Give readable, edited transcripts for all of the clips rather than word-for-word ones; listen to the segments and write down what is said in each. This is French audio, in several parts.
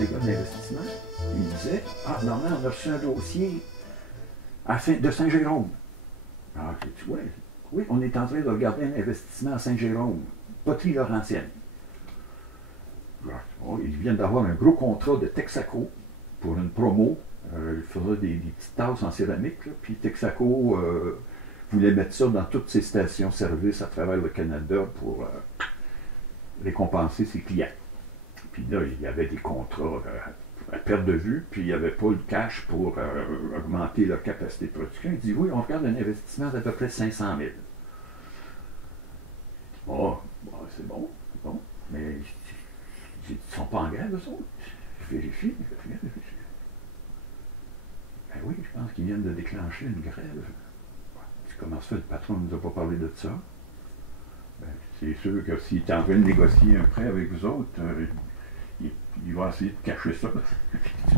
les gars d'investissement. Ils me disaient, ah, Normand, on a reçu un dossier de Saint-Jérôme. Alors, j'ai dit, ouais, oui, on est en train de regarder un investissement à Saint-Jérôme, Poterie-Laurentienne. Bon, ils viennent d'avoir un gros contrat de Texaco pour une promo. Ils faisaient des petites tasses en céramique, là, puis Texaco voulait mettre ça dans toutes ses stations-service à travers le Canada pour récompenser ses clients. Puis là, il y avait des contrats à perte de vue, puis il n'y avait pas le cash pour augmenter leur capacité de production. Il dit, oui, on regarde un investissement d'à peu près 500 000. Oh, bon, c'est bon, mais ils ne sont pas en grève, eux autres. Je vérifie. Ben oui, je pense qu'ils viennent de déclencher une grève. Comment ça fait, le patron ne nous a pas parlé de ça? Ben, c'est sûr que s'il est en train de négocier un prêt avec vous autres, il va essayer de cacher ça.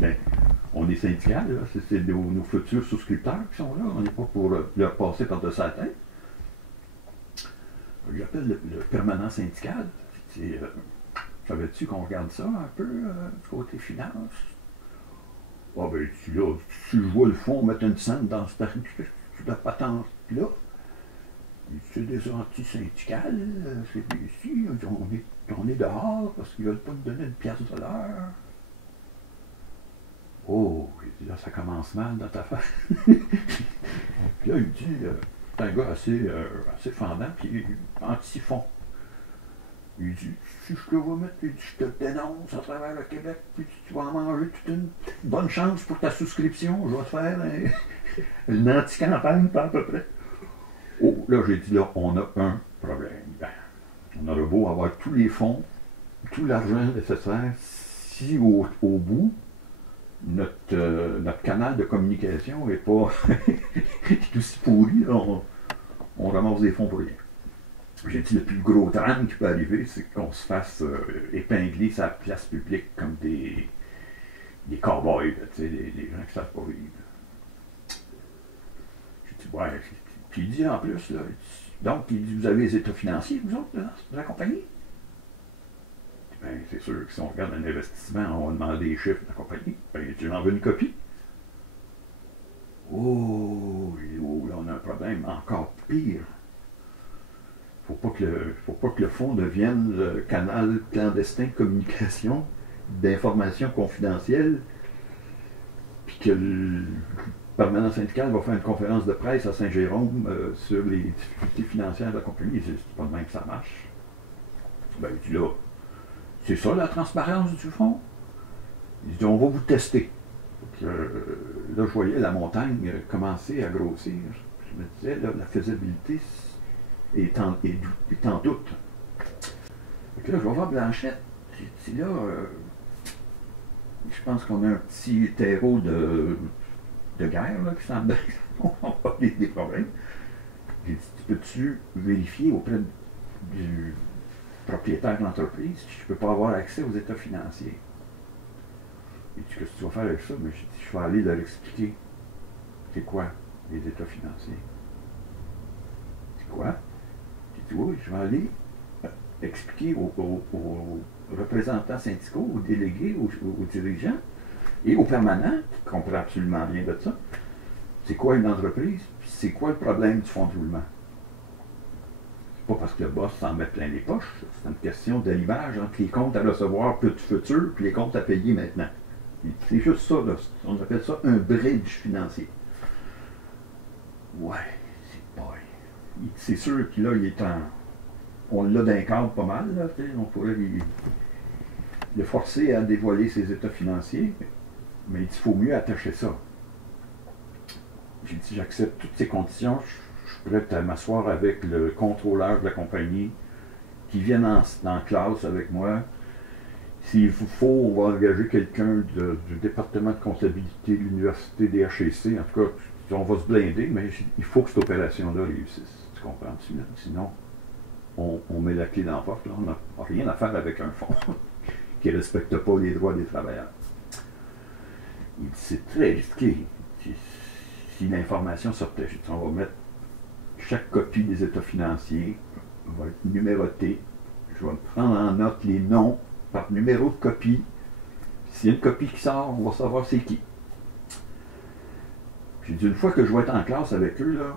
Ben, on est syndical, c'est nos futurs souscripteurs qui sont là, on n'est pas pour leur passer par-dessus la tête. J'appelle le permanent syndical. Savais-tu qu'on regarde ça un peu du côté finance? Ah ben, si je vois le fond mettre une scène dans cette patente-là, c'est des anti-syndicales, c'est ici, on est dehors parce qu'ils ne veulent pas nous donner une pièce de l'heure. Oh, il dit, là, ça commence mal notre affaire. Puis là, il dit, c'est un gars assez fendant, puis anti-fond. Il dit, si je te vais mettre, il dit, je te dénonce à travers le Québec, puis tu vas en manger toute une bonne chance pour ta souscription, je vais te faire une anti-campagne, pas à peu près. Oh, là, j'ai dit, là, on a un problème. Ben, on aurait beau avoir tous les fonds, tout l'argent nécessaire, si au bout, notre canal de communication n'est pas est aussi pourri, là, on ramasse des fonds pour rien. J'ai dit, le plus gros drame qui peut arriver, c'est qu'on se fasse épingler sa place publique comme des cow-boys, des gens qui ne savent pas vivre. J'ai dit, ouais. Puis il dit en plus, là, donc il dit, vous avez les états financiers, vous autres, de la compagnie? Ben, c'est sûr que si on regarde un investissement, on va demander les chiffres de la compagnie. Ben, j'en veux une copie. Oh, là, on a un problème encore pire. Faut pas que le fonds devienne le canal clandestin de communication, d'informations confidentielles, puis que le permanent syndical va faire une conférence de presse à Saint-Jérôme sur les difficultés financières de la compagnie. C'est pas de même que ça marche. Ben, il dit là, c'est ça la transparence du fonds? Il dit, on va vous tester. Donc, là, je voyais la montagne commencer à grossir. Je me disais, là, la faisabilité est en doute. Donc là, je vais voir Blanchette. J'ai dit, là, je pense qu'on a un petit terreau de guerre là, qui semble avoir des problèmes. J'ai dit, peux-tu vérifier auprès du propriétaire de l'entreprise si je ne peux pas avoir accès aux états financiers? Il dit, qu'est-ce que tu vas faire avec ça? Mais j'ai dit, je vais aller leur expliquer. C'est quoi les états financiers? C'est quoi? J'ai dit, oui, je vais aller expliquer aux représentants syndicaux, aux délégués, aux dirigeants et aux permanents, qui comprennent absolument rien de ça. C'est quoi une entreprise? C'est quoi le problème du fonds de roulement? C'est pas parce que le boss s'en met plein les poches, c'est une question d'arrivage entre les comptes à recevoir plus de futur et les comptes à payer maintenant. C'est juste ça, là. On appelle ça un bridge financier. Ouais, c'est pas. C'est sûr que là, il est en. On l'a d'un cadre pas mal, là, on pourrait le forcer à dévoiler ses états financiers, mais il faut mieux attacher ça. J'ai dit, j'accepte toutes ces conditions, je suis prêt à m'asseoir avec le contrôleur de la compagnie, qui vienne en classe avec moi. S'il vous faut, on va engager quelqu'un du département de comptabilité de l'université des HEC. En tout cas, on va se blinder, mais il faut que cette opération-là réussisse. Tu comprends? Sinon, on met la clé dans la porte. Là. On n'a rien à faire avec un fonds qui ne respecte pas les droits des travailleurs. Il dit, c'est très risqué. Si l'information sortait, on va mettre chaque copie des états financiers, va être numérotée. Je vais prendre en note les noms par numéro de copie. S'il y a une copie qui sort, on va savoir c'est qui. J'ai dit, une fois que je vais être en classe avec eux, là,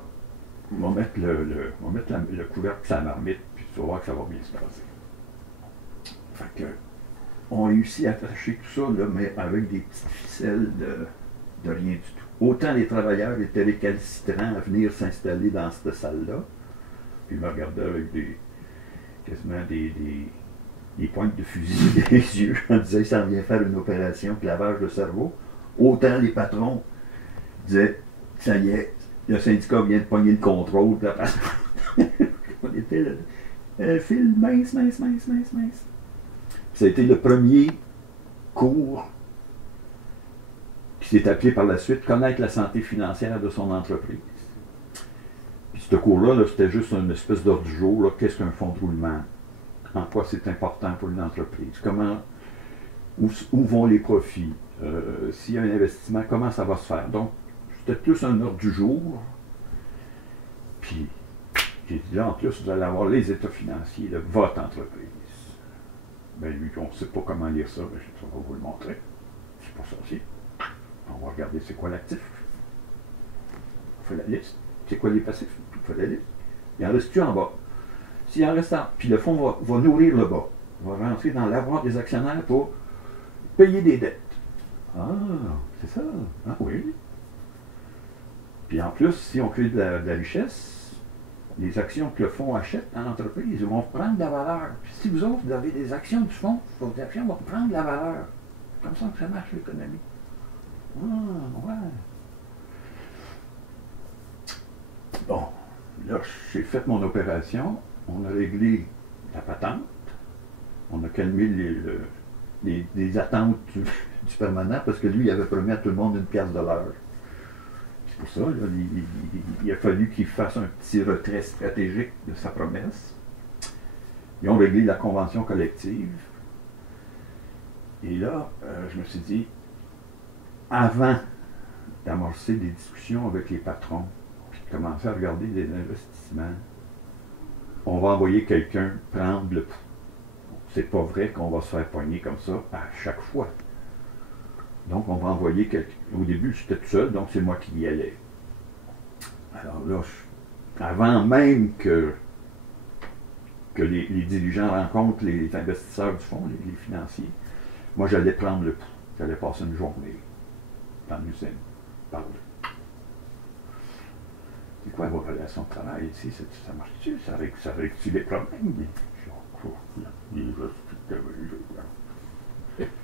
on va mettre le couvercle sur la marmite, puis tu vas voir que ça va bien se passer. Fait que, on réussit à attacher tout ça, là, mais avec des petites ficelles de rien du tout. Autant les travailleurs étaient récalcitrants à venir s'installer dans cette salle-là, puis ils me regardaient avec quasiment des pointes de fusil dans les yeux, en disant qu'ils s'en vient faire une opération de lavage de cerveau. Autant les patrons disaient, ça y est, le syndicat vient de pogner le contrôle, puis après, on était le fil mince. Ça a été le premier cours qui s'est appelé par la suite Connaître la santé financière de son entreprise. Puis ce cours-là, c'était juste une espèce d'ordre du jour. Qu'est-ce qu'un fonds de roulement? En quoi c'est important pour une entreprise? Où vont les profits? S'il y a un investissement, comment ça va se faire? Donc, c'était plus un ordre du jour. Puis, j'ai dit là, en plus, vous allez avoir les états financiers de votre entreprise. Ben lui, on ne sait pas comment lire ça, ben, je vais vous le montrer. C'est pour ça aussi. On va regarder c'est quoi l'actif. On fait la liste. C'est quoi les passifs? On fait la liste. Il en reste-tu en bas? S'il en reste en... Puis le fonds va nourrir le bas. Il va rentrer dans l'avoir des actionnaires pour payer des dettes. Ah, c'est ça. Ah oui. Puis en plus, si on crée de la richesse, les actions que le fonds achète dans l'entreprise, ils vont prendre de la valeur. Puis si vous autres, vous avez des actions du fonds, vos actions vont prendre de la valeur. C'est comme ça que ça marche l'économie. Ah, ouais. Bon, là, j'ai fait mon opération, on a réglé la patente, on a calmé les attentes du permanent, parce que lui, il avait promis à tout le monde une pièce de l'heure. C'est pour ça, là, il a fallu qu'il fasse un petit retrait stratégique de sa promesse. Ils ont réglé la convention collective. Et là, je me suis dit, avant d'amorcer des discussions avec les patrons, puis de commencer à regarder des investissements, on va envoyer quelqu'un prendre le pouls. C'est pas vrai qu'on va se faire pogner comme ça à chaque fois. Donc, on va envoyer quelqu'un. Au début, j'étais tout seul, donc c'est moi qui y allais. Alors là, avant même que les dirigeants rencontrent les investisseurs du fonds, les financiers, moi, j'allais prendre le pouls. J'allais passer une journée dans l'usine, parler. C'est quoi vos relations de travail ici? Ça marche-tu? Ça règle-tu les problèmes?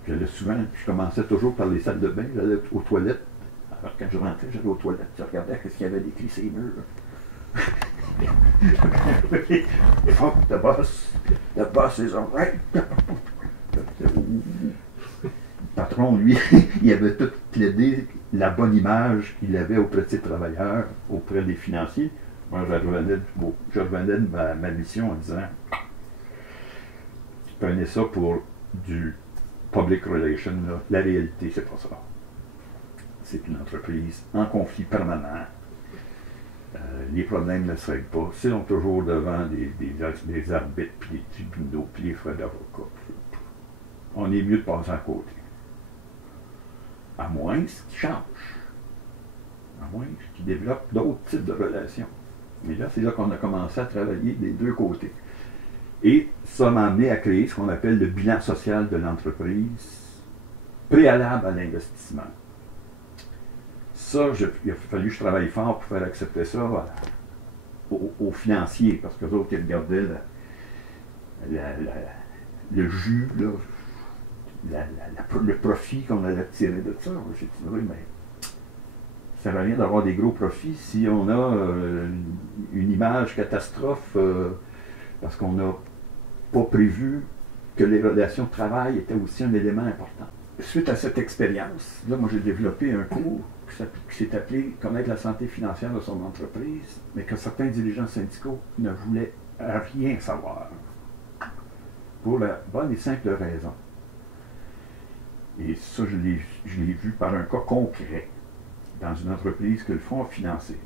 J'allais souvent, je commençais toujours par les salles de bain, j'allais aux toilettes. Alors quand je rentrais, j'allais aux toilettes, je regardais ce qu'il y avait d'écrit sur les murs. Fuck the boss is alright. Le patron, lui, il avait tout plaidé la bonne image qu'il avait auprès de ses travailleurs, auprès des financiers. Moi, je revenais de ma mission en disant, je prenais ça pour du public relation, là. La réalité, c'est pas ça. C'est une entreprise en conflit permanent. Les problèmes ne se règlent pas. Ils sont toujours devant des arbitres, puis des tribunaux, puis les frais d'avocat. On est mieux de passer à côté. À moins qu'ils changent. À moins qu'ils développent d'autres types de relations. Mais là, c'est là qu'on a commencé à travailler des deux côtés. Et ça m'a amené à créer ce qu'on appelle le bilan social de l'entreprise préalable à l'investissement. Ça, il a fallu que je travaille fort pour faire accepter ça aux financiers, parce que les autres, ils regardaient le jus, là, le profit qu'on allait tirer de ça. J'ai dit, oui, mais ça ne sert à rien d'avoir des gros profits si on a une image catastrophe parce qu'on n'a pas prévu que les relations de travail étaient aussi un élément important. Suite à cette expérience, là, moi, j'ai développé un cours qui s'est appelé « Connaître la santé financière de son entreprise », mais que certains dirigeants syndicaux ne voulaient rien savoir. Pour la bonne et simple raison. Et ça, je l'ai vu par un cas concret dans une entreprise que le fonds a financée,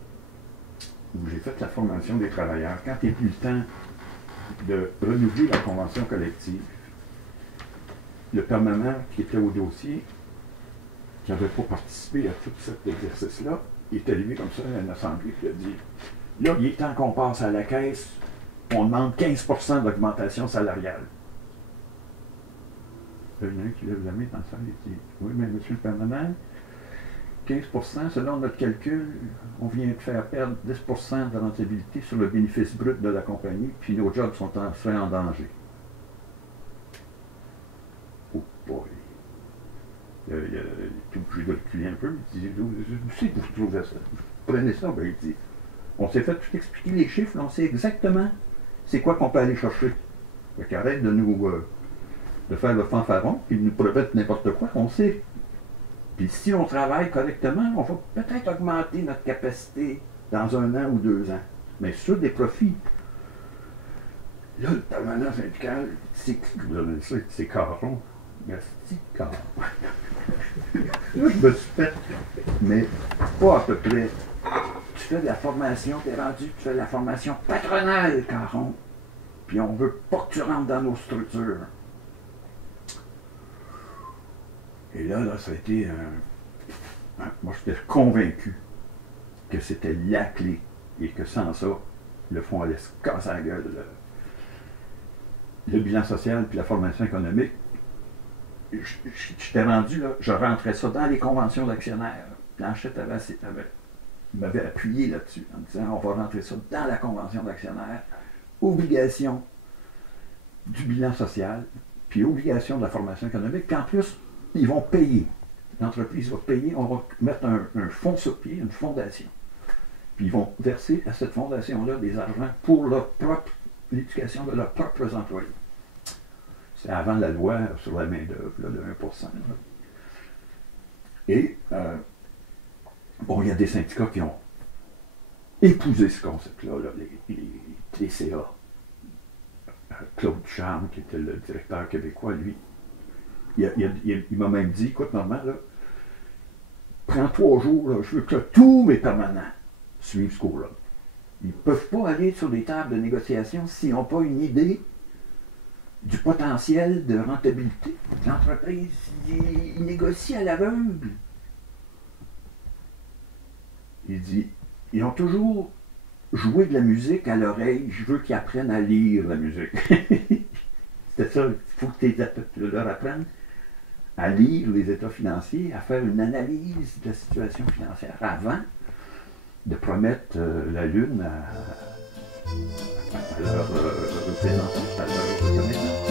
où j'ai fait la formation des travailleurs. Quand il est venu le temps de renouveler la convention collective, le permanent qui était au dossier, qui n'avait pas participé à tout cet exercice-là, il est arrivé comme ça à une assemblée, puis il a dit, là, il est temps qu'on passe à la caisse, on demande 15% d'augmentation salariale. Il y en a un qui lève la main dans le salle et dit, oui, mais monsieur le permanent, 15%, selon notre calcul, on vient de faire perdre 10% de rentabilité sur le bénéfice brut de la compagnie, puis nos jobs sont en danger. Oh boy! Il est obligé de reculer un peu, il dit, où c'est que vous trouvez ça? Vous prenez ça? Ben, il dit, on s'est fait tout expliquer les chiffres, on sait exactement c'est quoi qu'on peut aller chercher. Fait qu'arrête de nous de faire le fanfaron, puis de nous promettre n'importe quoi, on sait. Puis si on travaille correctement, on va peut-être augmenter notre capacité dans 1 an ou 2 ans. Mais sur des profits. Là, le permanent syndical, c'est qui vous donne ça? C'est Caron. Merci, Caron. Là, je me suis fait, mais pas à peu près. Tu fais de la formation, t'es rendu, tu fais de la formation patronale, Caron. Puis on veut pas que tu rentres dans nos structures. Et là, ça a été moi, j'étais convaincu que c'était la clé et que sans ça, le fonds allait se casser la gueule. Le bilan social puis la formation économique, j'étais rendu là, je rentrais ça dans les conventions d'actionnaires. Blanchette m'avait appuyé là-dessus en disant on va rentrer ça dans la convention d'actionnaires, obligation du bilan social, puis obligation de la formation économique, puis en plus, ils vont payer. L'entreprise va payer, on va mettre un fonds sur pied, une fondation. Puis ils vont verser à cette fondation-là des argents pour l'éducation de leurs propres employés. C'est avant la loi sur la main-d'œuvre, de 1%. Là. Et, bon, il y a des syndicats qui ont épousé ce concept-là, là, les CA. Claude Charme, qui était le directeur québécois, lui, il m'a même dit, écoute, Normand, là, prends 3 jours, là, je veux que tous mes permanents suivent ce cours-là. Ils ne peuvent pas aller sur des tables de négociation s'ils n'ont pas une idée du potentiel de rentabilité. L'entreprise, il négocie à l'aveugle. Il dit, ils ont toujours joué de la musique à l'oreille, je veux qu'ils apprennent à lire la musique. C'était ça, il faut que tu leur apprennes à lire les états financiers, à faire une analyse de la situation financière avant de promettre la lune à leurs représentants, à leurs représentants.